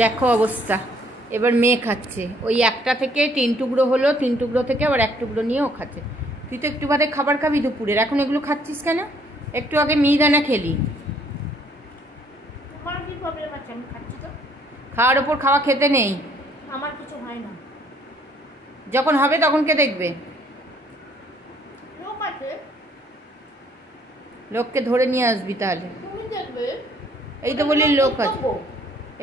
দেখো অবস্থা। এবার মেয়ে খাচ্ছে, ওই একটা থেকে 3 টুকরো হলো, 3 টুকরো থেকে আবার 1 টুকরো নিয়েও খাচ্ছে। তুই তো একটু বাদে খাবার খাবি দুপুরের, এখন এগুলো খাচ্ছিস কেন? একটু আগে মিহিদানা খেলি। তোমার কি প্রবলেম আছে? আমি খাচ্ছি তো। খাওয়ার ওপর খাওয়া খেতে নেই, আমার কিছু হয় না। যখন হবে তখন কে দেখবে? লোক আছে, লোককে ধরে নিয়ে আসবি তাহলে। তুমি দেখবে। এই তো বলি লোক আছে,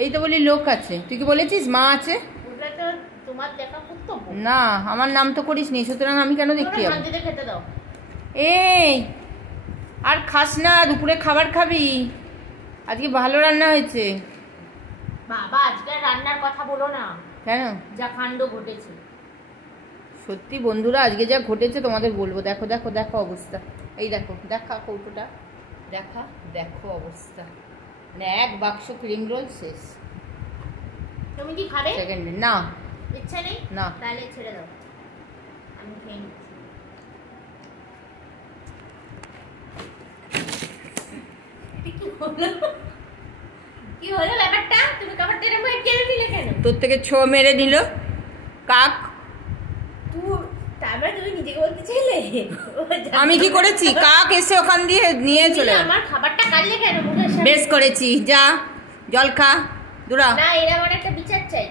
এই তো বলি লোক আছে। তুই কি বলেছিস মা আছে? ওটা তো তোমার দেখা কর্তব্য না, আমার নাম তো করিস নি, সুতরাং আমি কেন দেখতে যাবো? শান্তিতে খেতে দাও। এই আর খাস না, দুপুরে খাবার খাবি। আজকে ভালো রান্না হয়েছে। বাবা আজকে রান্নার কথা বলো না, কেন? যা কাণ্ড ঘটেছে। সত্যি বন্ধুরা, আজকে যা ঘটেছে তোমাদের বলবো। দেখো দেখো দেখো অবস্থা, এই দেখো, দেখা কৌটোটা দেখা, দেখো অবস্থা। মানে 1 বাক্স ক্রিম রোল শেষ। তুমি কি খাবে? সেকেন্ডে না, ইচ্ছা নেই না। তাহলে ছেড়ে দাও, আমি খেয়ে নিচ্ছি। কি হলো? কি হলো ব্যাপারটা? তুমি খাবারটা এরকম কেড়ে দিলে কেন? তোর থেকে ছো মেরে দিল কাক। তারপরে তুমি নিজেকে বলতে চাইলে আমি কি করেছি? কাক এসে ওখান দিয়ে নিয়ে চলে গেল। আমার খাবারটা কাটলে কেন মুখের সামনে? বেশ করেছি, যা জল খা, দূরা। না, এর আমার একটা বিচার চাই।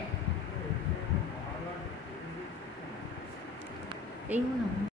এই মনে হয়